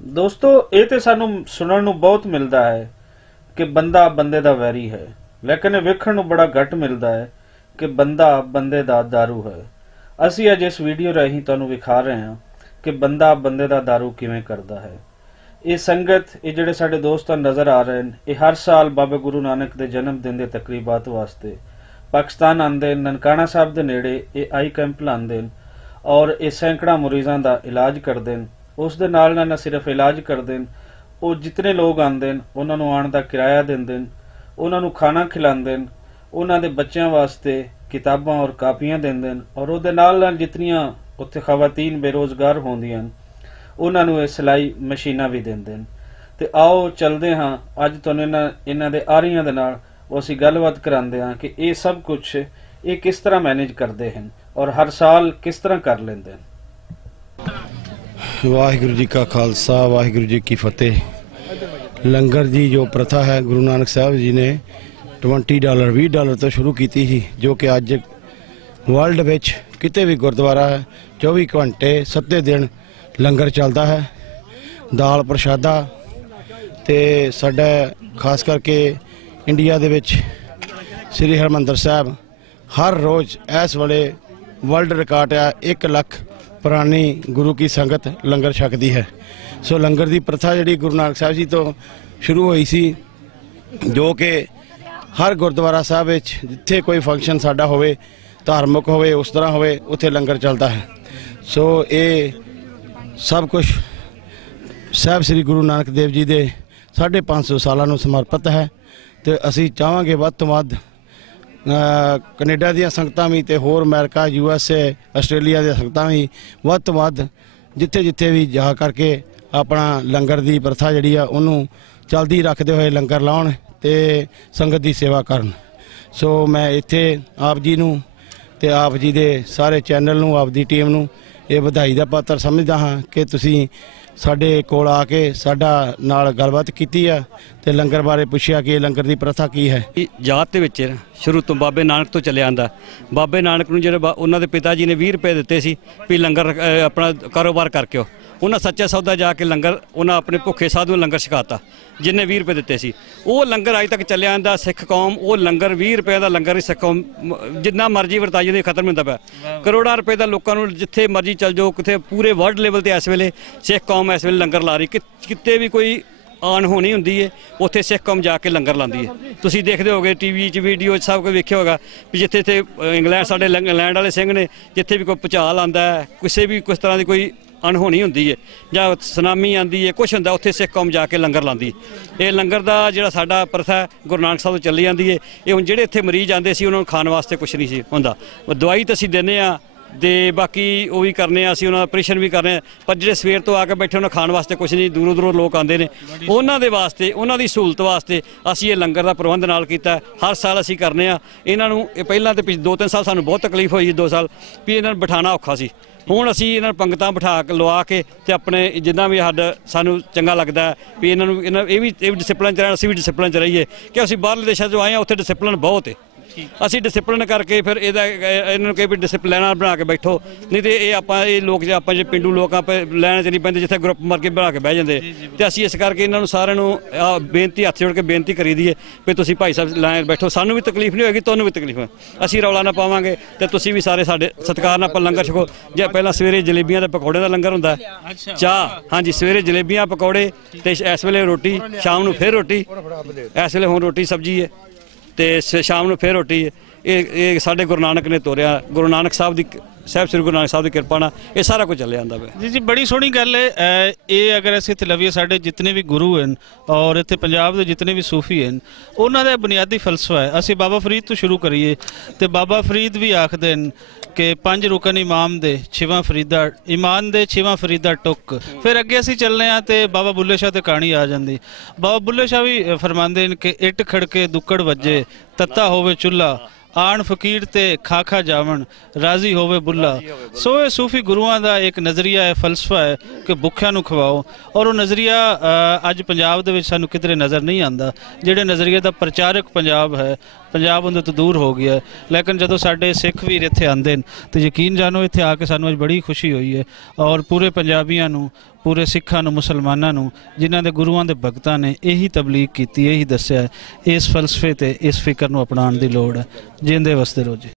ਦੋਸਤੋ ਇਹ ਤੇ ਸਾਨੂੰ ਸੁਣਨ ਨੂੰ ਬਹੁਤ ਮਿਲਦਾ ਹੈ ਕਿ ਬੰਦਾ ਬੰਦੇ ਦਾ ਵੈਰੀ ਹੈ, ਲੇਕਿਨ ਇਹ ਵੇਖਣ ਨੂੰ ਬੜਾ ਘੱਟ ਮਿਲਦਾ ਹੈ ਕਿ ਬੰਦਾ ਬੰਦੇ ਦਾ ਦਾਰੂ ਹੈ। ਅਸੀਂ ਅੱਜ ਇਸ ਵੀਡੀਓ ਰਾਹੀਂ ਤੁਹਾਨੂੰ ਵਿਖਾ ਰਹੇ ਹਾਂ ਕਿ ਬੰਦਾ ਬੰਦੇ ਦਾ ਦਾਰੂ ਕਿਵੇਂ ਕਰਦਾ ਹੈ। ਇਹ ਸੰਗਤ, ਇਹ ਜਿਹੜੇ ਸਾਡੇ ਦੋਸਤ ਨਜ਼ਰ ਆ ਰਹੇ ਨੇ, ਇਹ ਹਰ ਸਾਲ ਬਾਬਾ ਗੁਰੂ ਨਾਨਕ ਦੇ ਜਨਮ ਦਿਨ ਦੇ ਤਕਰੀਬਾਤ ਵਾਸਤੇ ਪਾਕਿਸਤਾਨ ਆਉਂਦੇ, ਨਨਕਾਣਾ ਸਾਹਿਬ ਦੇ ਨੇੜੇ ਇਹ ਆਈ ਕੈਂਪ ਲਾਉਂਦੇ ਨੇ और ये सैकड़ा मरीजों का इलाज करते हैं। उस दे नाल ना सिर्फ इलाज करते हैं, वो जितने लोग आते हैं उन्होंने आने का किराया देंदे, उन्होंने खाना खिलाते हैं, उन्होंने बच्चों वास्ते किताबां और कापियां देंदे और उहदे नाल जितनियां उत्थे खवातीन बेरोजगार होंदियां उन्होंने ये सिलाई मशीनां भी देंदे। ते आओ चलते हाँ अज तुहानूं इन्हां दे आरियां दे नाल असीं गलबात करांदे हां कि ये सब कुछ ये किस तरह मैनेज करते हैं और हर साल किस तरह कर लेंदे हैं। वाहिगुरू जी का खालसा, वाहिगुरू जी की फतेह। लंगर जी जो प्रथा है गुरु नानक साहब जी ने $20 $20 तो शुरू की थी, जो कि अज वर्ल्ड विच किते भी गुरुद्वारा है 24 घंटे 7 दिन लंगर चलता है। दाल प्रशादा ते साडा खास करके इंडिया दे विच श्री हरमंदर साहब हर रोज़ इस वेले वर्ल्ड रिकॉर्ड है 1 लाख पुरानी गुरु की संगत लंगर छकती है। सो लंगर की प्रथा जी गुरु नानक साहब जी तो शुरू हुई सी, जो कि हर गुरुद्वारा साहब जिथे कोई फंक्शन साडा होवे, धार्मिक होवे, उस तरह होवे, उत्थे लंगर चलता है। सो ये सब कुछ साहब श्री गुरु नानक देव जी के 550 सालों समर्पित है। तो असी चाहांगे वध तो वध कनेडा दी संगतां भी ते होर अमेरिका USA आस्ट्रेलिया दी संगतां भी वध तो वध जिथे जिथे भी जा करके अपना लंगर की प्रथा जिहड़ी आ उहनूं चलदी रखते हुए लंगर लाउण ते संगत की सेवा करन। सो मैं इत्थे आप जी नूं ते आप जी दे सारे चैनल नूं, आप दी टीम नूं ये बधाई दा पात्र समझदा हां कि तुसीं साडे कोल आके साडा नाल गलबात कीती है ते लंगर बारे पुछया कि लंगर की प्रथा की है। जात दे विच शुरू तो बाबे नानक तो चलिया आंदा। बाबे नानक नूं जिहड़े उन्हां दे पिता जी ने 20 रुपए दिते सी भी लंगर अपना कारोबार करके उन्हें सच्चा सौदा जाके लंगर उन्हें अपने भुखे साधु लंगर छकाता जिन्हें 20 रुपए दिते सी। वो लंगर अज तक चलिया आंदा। सिख कौम वो लंगर 20 रुपए का लंगर ही सिख कौम जिन्ना मर्जी वरताई जाए खत्म होंदा पिया। करोड़ां रुपए का लोगों को जिथे मर्जी चल जाओ, कितने पूरे वर्ल्ड लेवल पर इस वेले सिख कौम इस वेले लंगर ला रही। किते भी कोई आन होनी होंदी है उत्थे सिख कौम जाके लंगर लांदी है। तुसीं देखदे होगे टीवी वीडियो सब कुछ वेख्या होगा भी जिथे इत्थे इंग्लैंड साडे इंग्लैंड वाले सिंह ने जिथे भी कोई भुचाल आंदा है, किसी भी किस तरह की कोई अनहोनी होंदी है जां सुनामी आंदी है, कुछ होंदा उत्थे सिख कौम जाके लंगर लांदी। ये लंगर दा जिहड़ा साडा प्रथा गुरु नानक साहब तो चली जांदी है। ये हुण जिहड़े इत्थे मरीज आंदे सी उन्हां नूं खाण वास्ते कुछ नहीं सी हुंदा। दवाई तो असीं दिंदे आ ते बाकी वो भी करने असीं उन्हां दा ऑपरेशन भी करने, पर जिहड़े सवेर तो आके बैठे उन्हां खाण वास्ते कुछ नहीं, दूरों दूरों लोग आंदे ने, उन्हां दे वास्ते उन्हां दी सहूलत वास्ते असीं ये लंगर दा प्रबंध नाल कीता। हर साल असीं करने आ। इन्हां नूं पहलां ते 2-3 साल सानूं बहुत तकलीफ होई, 2 साल भी इन्हां नूं बिठाना औखा सी। हुण असीं इन्हां पंगतां बिठा के लवा के ते अपने जिन्ना भी सानूं चंगा लगदा है भी इन्हां ये भी डिसिपलिन च रहण, असीं भी डिसिपलिन च रहीए कि असीं बाहरले देशां चों आए हां, उत्थे डिसिपलिन बहुत है। असीं डिसिपलिन करके फिर इन्हां कई भी डिसिपलिन बना के बैठो, नहीं तो ये आपां ये लोग जो आपां जो पिंडू लोग आप लैन च नहीं पैंदे जिथे ग्रुप मर के बना के बह जांदे। ते असीं इस करके इन्हां नूं सारिआं नूं बेनती हत्थ जोड़ के बेनती करी दी है भी तुसीं भाई साहब लैन बैठो, सानूं भी तकलीफ नहीं होएगी, तुहानूं भी तकलीफ होए, असीं रौला ना पावांगे ते तुसीं भी सारे साडे सत्कार नाल लंगर छको। जे पहलां सवेरे जलेबियां ते पकौड़े दा लंगर हुंदा, चाह, हाँ जी, सवेरे जलेबियां पकौड़े ते इस वेले रोटी, शाम नूं फिर रोटी, इस वेले हुण रोटी सब्जी है ते शाम नूं फिर रोटी है। ये साडे गुरु नानक ने तोरिया, गुरु नानक साहब दी साहब श्री गुरु नानक साहब की कृपा नाल ये सारा कुछ चलिया आंदा पिया। जी जी, बड़ी सोहनी गल है ये। अगर असीं इत्थे लवीए साडे जितने भी गुरु हैं और इत्थे पंजाब दे जितने भी सूफी हैं उन्हां दा बुनियादी फलसफा है। असीं बाबा फरीद तो शुरू करिए ते बाबा फरीद भी आखदे न कि 5 रुकन इमाम दे 6वां फरीदा ईमान दे 6वां फरीदा टुक। फिर अगे असीं चलने आ ते बाबा बुल्ले शाह ते कहानी आ जांदी। बाबा बुल्ले शाह भी फरमांदे न कि इट खड़के दुक्कड़ वजे तत्ता होवे चुल्हा आण फकीर ते खाखा जावन राजी होवे बुल्ला। सो ये सूफी गुरुआं दा एक नज़रिया है, फलसफा है कि भुखियां नूं खवाओ, और वो नज़रिया अज पंजाब दे विच सानूं किधरे नज़र नहीं आंदा। जिहड़े नज़रिए दा प्रचारक पंजाब है, पंजाब उहदे तो दूर हो गया है। लेकिन जदों साडे सिख वीर इत्थे आंदे न तो यकीन जानो इत्थे आके सानूं अज बड़ी खुशी हुई है और पूरे पंजाबियां नूं ਪੂਰੇ ਸਿੱਖਾਂ ਨੂੰ, ਮੁਸਲਮਾਨਾਂ ਨੂੰ, ਜਿਨ੍ਹਾਂ ਦੇ ਗੁਰੂਆਂ ਦੇ ਭਗਤਾਂ ਨੇ ਇਹੀ ਤਬਲੀਗ ਕੀਤੀ, ਇਹੀ ਦੱਸਿਆ। ਇਸ ਫਲਸਫੇ ਤੇ ਇਸ ਫਿਕਰ ਨੂੰ ਅਪਣਾਉਣ ਦੀ ਲੋੜ ਹੈ। ਜਿੰਦੇ ਵਸਦੇ ਰਹੋ ਜੀ।